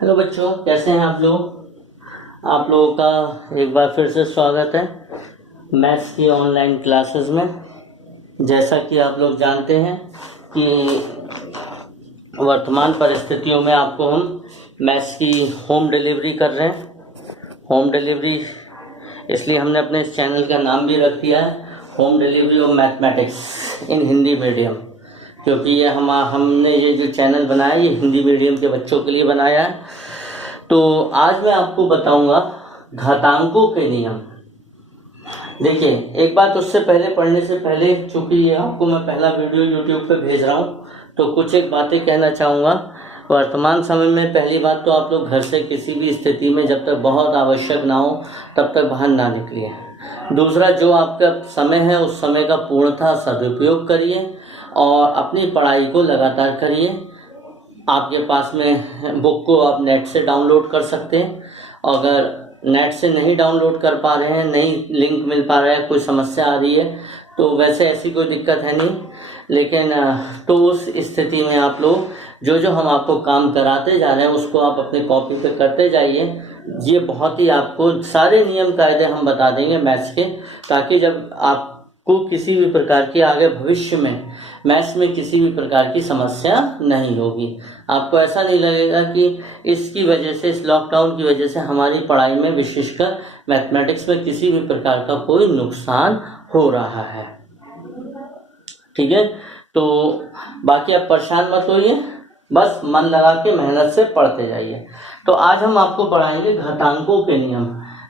Hello बच्चों, कैसे हैं आप लोग। आप लोगों का एक बार फिर से स्वागत है मैथ्स की ऑनलाइन क्लासेस में। जैसा कि आप लोग जानते हैं कि वर्तमान परिस्थितियों में आपको हम मैथ्स की होम डिलीवरी कर रहे हैं। होम डिलीवरी इसलिए हमने अपने इस चैनल का नाम भी रख दिया है home delivery of mathematics in Hindi medium, क्योंकि ये हमने ये जो चैनल बनाया ये हिंदी मीडियम के बच्चों के लिए बनाया है। तो आज मैं आपको बताऊंगा घातांकों के नियम। देखिए, एक बात उससे पहले पढ़ने से पहले, चूंकि ये आपको मैं पहला वीडियो यूट्यूब पे भेज रहा हूँ, तो कुछ एक बातें कहना चाहूँगा। वर्तमान समय में पहली बात तो आप लोग घर से किसी भी स्थिति में जब तक बहुत आवश्यक ना हो तब तक बाहर ना निकलिए। दूसरा, जो आपका समय है उस समय का पूर्णतः सदुपयोग करिए और अपनी पढ़ाई को लगातार करिए। आपके पास में बुक को आप नेट से डाउनलोड कर सकते हैं। अगर नेट से नहीं डाउनलोड कर पा रहे हैं, नहीं लिंक मिल पा रहा है, कोई समस्या आ रही है, तो वैसे ऐसी कोई दिक्कत है नहीं। लेकिन तो उस स्थिति में आप लोग जो हम आपको काम कराते जा रहे हैं उसको आप अपने कॉपी पे करते जाइए। ये बहुत ही आपको सारे नियम कायदे हम बता देंगे मैथ्स के, ताकि जब आपको किसी भी प्रकार की आगे भविष्य में मैथ्स में किसी भी प्रकार की समस्या नहीं होगी। आपको ऐसा नहीं लगेगा कि इसकी वजह से, इस लॉकडाउन की वजह से हमारी पढ़ाई में, विशेषकर मैथमेटिक्स में किसी भी प्रकार का कोई नुकसान हो रहा है। ठीक है, तो बाकी आप परेशान मत होइए, बस मन लगा के मेहनत से पढ़ते जाइए। तो आज हम आपको पढ़ाएंगे घातांकों के नियम।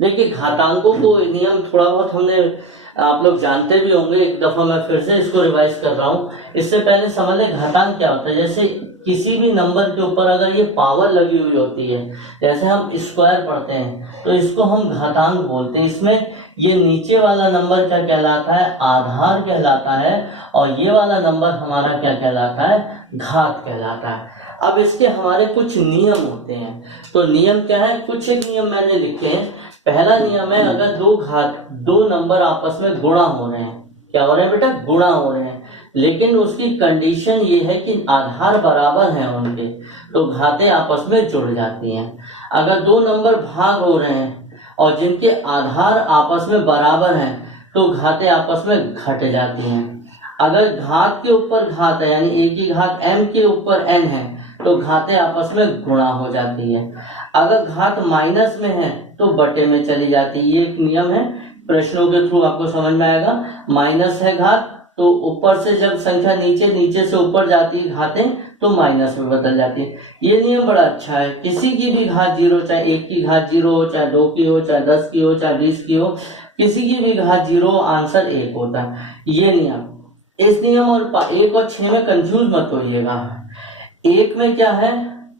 देखिए, घातांकों को नियम थोड़ा बहुत हमने आप लोग जानते भी होंगे। एक दफ़ा मैं फिर से इसको रिवाइज कर रहा हूँ। इससे पहले समझ लें घातांक क्या होता है। जैसे किसी भी नंबर के ऊपर अगर ये पावर लगी हुई होती है, जैसे हम स्क्वायर पढ़ते हैं तो इसको हम घातांक बोलते हैं। इसमें ये नीचे वाला नंबर क्या कहलाता है? आधार कहलाता है। और ये वाला नंबर हमारा क्या कहलाता है? घात कहलाता है। अब इसके हमारे कुछ नियम होते हैं। तो नियम क्या है? कुछ एक नियम मैंने लिखे हैं। पहला नियम है, अगर दो नंबर आपस में गुणा हो रहे हैं, क्या हो रहे हैं बेटा? गुणा हो रहे हैं, लेकिन उसकी कंडीशन ये है कि आधार बराबर हैं उनके, तो घातें आपस में जुड़ जाती हैं। अगर दो नंबर भाग हो रहे हैं और जिनके आधार आपस में बराबर हैं तो घातें आपस में घट जाती हैं। अगर घात के ऊपर घात है, यानी एक ही घात m के ऊपर n है, तो घातें आपस में गुणा हो जाती है। अगर घात माइनस में है तो बटे में चली जाती है। ये एक नियम है, प्रश्नों के थ्रू आपको समझ में आएगा। माइनस है घात तो ऊपर से जब संख्या नीचे से ऊपर जाती है घातें, तो माइनस में बदल जाती है। ये नियम बड़ा अच्छा है। किसी की भी घात जीरो, चाहे एक की घात जीरो हो, चाहे दो की हो, चाहे 10 की हो, चाहे 20 की हो, किसी की भी घात जीरो, आंसर एक होता है। ये नियम, इस नियम और 1 और 6 में कंफ्यूज मत होइएगा। एक में क्या है?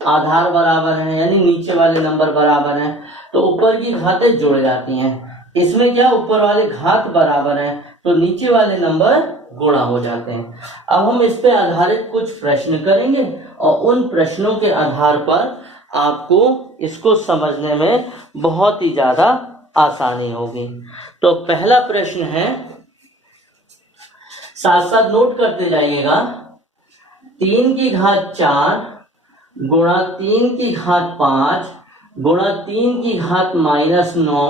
आधार बराबर है, यानी नीचे वाले नंबर बराबर हैं तो ऊपर की घातें जुड़ जाती हैं। इसमें क्या? ऊपर वाले घात बराबर हैं तो नीचे वाले नंबर गुणा हो जाते हैं। अब हम इस पे आधारित कुछ प्रश्न करेंगे और उन प्रश्नों के आधार पर आपको इसको समझने में बहुत ही ज्यादा आसानी होगी। तो पहला प्रश्न है, साथ साथ नोट करते जाइएगा। 3 की घात 4 गुणा 3 की घात 5 गुणा 3 की घात -9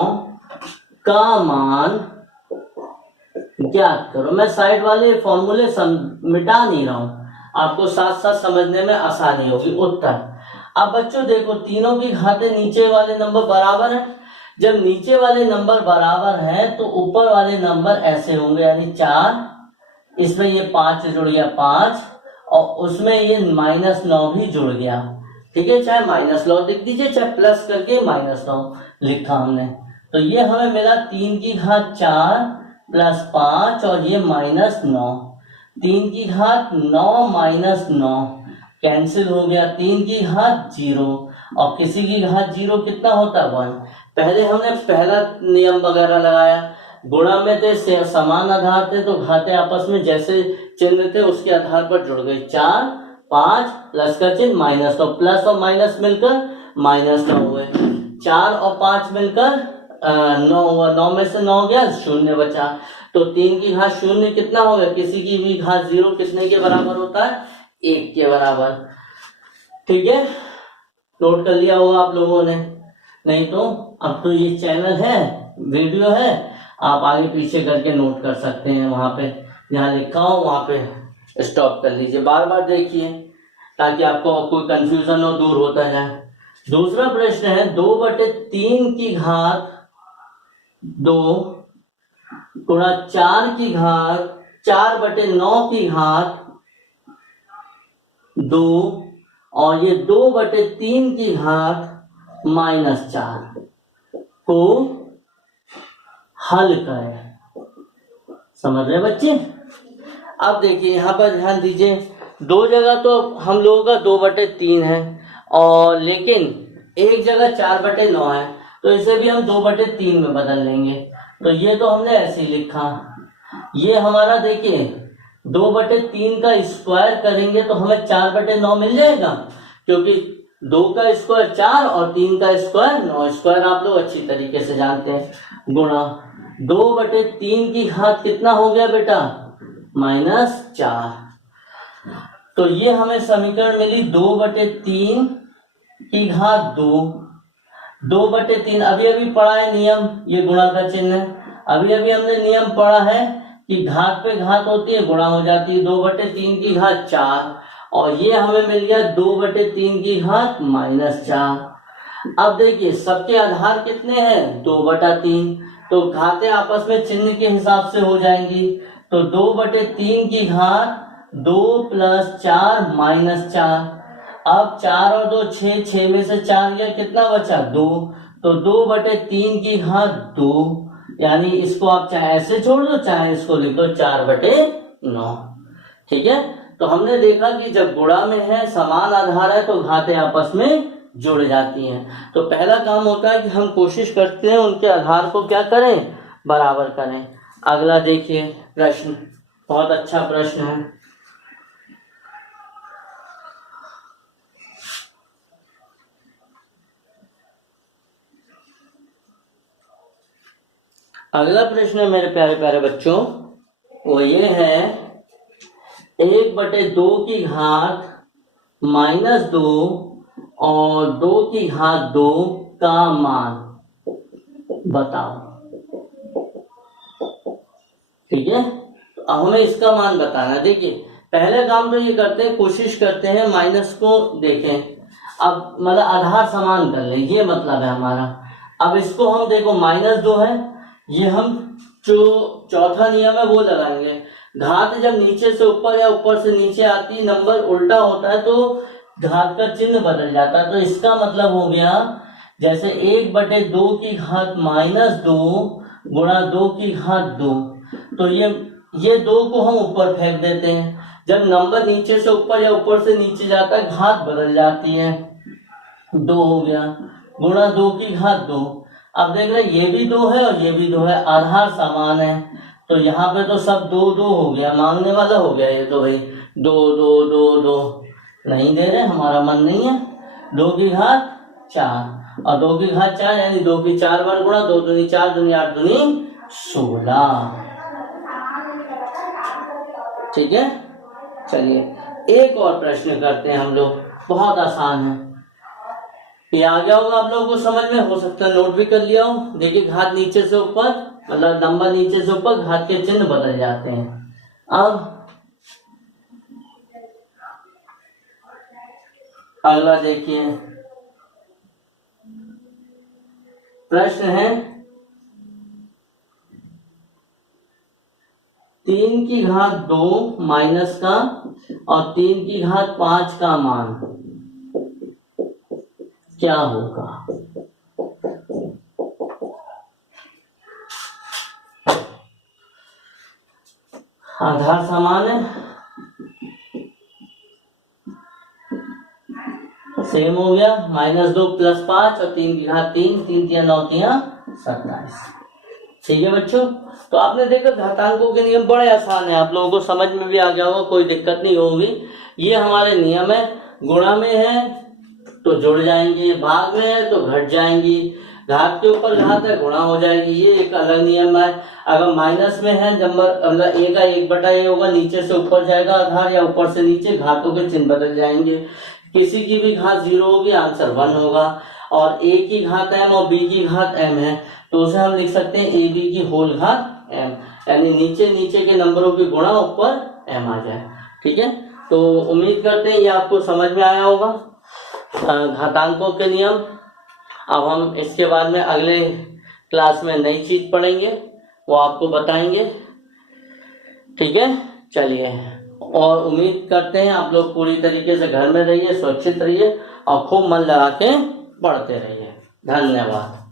का मान ज्ञात करो। मैं साइड वाले फॉर्मूले मिटा नहीं रहा हूं, आपको साथ साथ समझने में आसानी होगी। उत्तर, अब बच्चों देखो, तीनों की घातें नीचे वाले नंबर बराबर हैं। जब नीचे वाले नंबर बराबर हैं तो ऊपर वाले नंबर ऐसे होंगे, यानी 4, इसमें ये 5 जुड़ गया 5, और उसमें ये -9 भी जुड़ गया। ठीक है, चाहे -9 लिख दीजिए, चाहे प्लस करके -9 लिखा हमने। तो ये हमें मिला 3 की घात 4 प्लस 5 और ये -9। 3 की घात 9 -9 कैंसिल हो गया। 3 की घात 0 और किसी की घात 0 कितना होता है? 1। पहले हमने पहला नियम वगैरह लगाया, गुणा में थे, समान आधार थे, तो घातें आपस में जैसे चिन्ह थे उसके आधार पर जुड़ गई। 4 5 प्लस का चिन्ह -9, प्लस और माइनस मिलकर -9 हुए। 4 और 5 मिलकर 9 हुआ। 9 में से 9 गया, 0 बचा। तो 3 की घात 0 कितना होगा? किसी की भी घात 0 कितने के बराबर होता है? 1 के बराबर। ठीक है, नोट कर लिया होगा आप लोगों ने, नहीं तो अब तो ये चैनल है, वीडियो है, आप आगे पीछे करके नोट कर सकते हैं, वहां पे जहाँ लिखा हो वहां पे स्टॉप कर लीजिए, बार बार देखिए ताकि आपको कोई कंफ्यूजन हो, दूर होता जाए। दूसरा प्रश्न है 2/3 की घात 2 गुणा 4 की घात 4/9 की घात 2 और ये 2/3 की घात -4 को हल करें। समझ रहे बच्चे? अब देखिए यहाँ पर ध्यान दीजिए, दो जगह तो हम लोगों का 2/3 है और लेकिन एक जगह 4/9 है, तो इसे भी हम 2/3 में बदल लेंगे। तो ये तो हमने ऐसे ही लिखा, ये हमारा देखिए 2/3 का स्क्वायर करेंगे तो हमें 4/9 मिल जाएगा, क्योंकि 2 का स्क्वायर 4 और 3 का स्क्वायर 9, स्क्वायर आप लोग अच्छी तरीके से जानते हैं, गुणा 2/3 की घात कितना हो गया बेटा? -4। तो ये हमें समीकरण मिली 2/3 की घात 2, 2/3 अभी अभी पढ़ा है नियम, ये गुणा का चिन्ह है, अभी अभी हमने नियम पढ़ा है कि घात पे घात होती है गुणा हो जाती है, 2/3 की घात 4 और ये हमें मिल गया 2/3 की घात -4। अब देखिए सबके आधार कितने हैं? 2/3, तो घातें आपस में चिन्ह के हिसाब से हो जाएंगी, तो 2/3 की घात 2 + 4 -4। अब 4 और 2 6, 6 में से 4 गया, कितना बचा? 2, तो 2/3 की घात 2, यानी इसको आप चाहे ऐसे छोड़ दो चाहे इसको लिख दो 4/9। ठीक है, तो हमने देखा कि जब गुणा में है, समान आधार है, तो घातें आपस में जुड़ जाती हैं। तो पहला काम होता है कि हम कोशिश करते हैं उनके आधार को क्या करें? बराबर करें। अगला देखिए प्रश्न, बहुत अच्छा प्रश्न है। अगला प्रश्न मेरे प्यारे प्यारे बच्चों, वो ये है 1/2 की घात -2 और 2 की घात 2 का मान बताओ। ठीक है, तो अब हमें इसका मान बताना है। देखिए पहले काम तो ये करते हैं, कोशिश करते हैं माइनस को देखें, अब मतलब आधार समान कर लें, ये मतलब है हमारा। अब इसको हम देखो -2 है, ये हम जो चौथा नियम है वो लगाएंगे। घात जब नीचे से ऊपर या ऊपर से नीचे आती, नंबर उल्टा होता है तो घात का चिन्ह बदल जाता है। तो इसका मतलब हो गया जैसे 1/2 की घात -2 गुणा 2 की घात 2, तो ये 2 को हम ऊपर फेंक देते हैं। जब नंबर नीचे से ऊपर या ऊपर से नीचे जाता है घात बदल जाती है, 2 हो गया गुणा 2 की घात 2। अब देख रहे ये भी 2 है और ये भी 2 है, आधार समान है, तो यहाँ पे तो सब 2 2 हो गया, मांगने वाला हो गया ये तो भाई 2 2 2 2 नहीं दे रहे, हमारा मन नहीं है। 2 की घात 4 और 2 की घात 4 यानी 2 की 4 बार गुणा, 2 दूनी 4 दूनी 8 दूनी 16। ठीक है, चलिए एक और प्रश्न करते हैं हम लोग, बहुत आसान है, ये आ गया होगा आप लोगों को समझ में, हो सकता है नोट भी कर लिया हो। देखिए घात नीचे से ऊपर, मतलब नंबर नीचे से ऊपर, घात के चिन्ह बदल जाते हैं। अब अगला देखिए प्रश्न है 3 की घात 2 माइनस का और 3 की घात 5 का मान क्या होगा? आधार समान है, सेम हो गया, -2 + 5 और 3 की घात 3, 3 × 9 = 27। ठीक है बच्चों, तो आपने देखा घातांकों के नियम बड़े आसान है, आप लोगों को समझ में भी आ गया होगा, कोई दिक्कत नहीं होगी। ये हमारे नियम है, गुणा में है तो जुड़ जाएंगे, भाग में है तो घट जाएंगी, घात के ऊपर घात है गुणा हो जाएगी, ये एक अलग नियम है। अगर माइनस में है मतलब a का 1/a होगा, नीचे से ऊपर जाएगा आधार या ऊपर से नीचे, घातों के चिन्ह बदल जाएंगे। किसी की भी घात 0 होगी, आंसर 1 होगा। और a की घात m और b की घात m है, तो उसे हम लिख सकते हैं ab की होल घात m, यानी नीचे नीचे के नंबरों की गुणा ऊपर m आ जाए। ठीक है, तो उम्मीद करते हैं ये आपको समझ में आया होगा घातांकों के नियम। अब हम इसके बाद में अगले क्लास में नई चीज पढ़ेंगे, वो आपको बताएंगे। ठीक है, चलिए, और उम्मीद करते हैं आप लोग पूरी तरीके से घर में रहिए, सुरक्षित रहिए और खूब मन लगा के पढ़ते रहिए। धन्यवाद।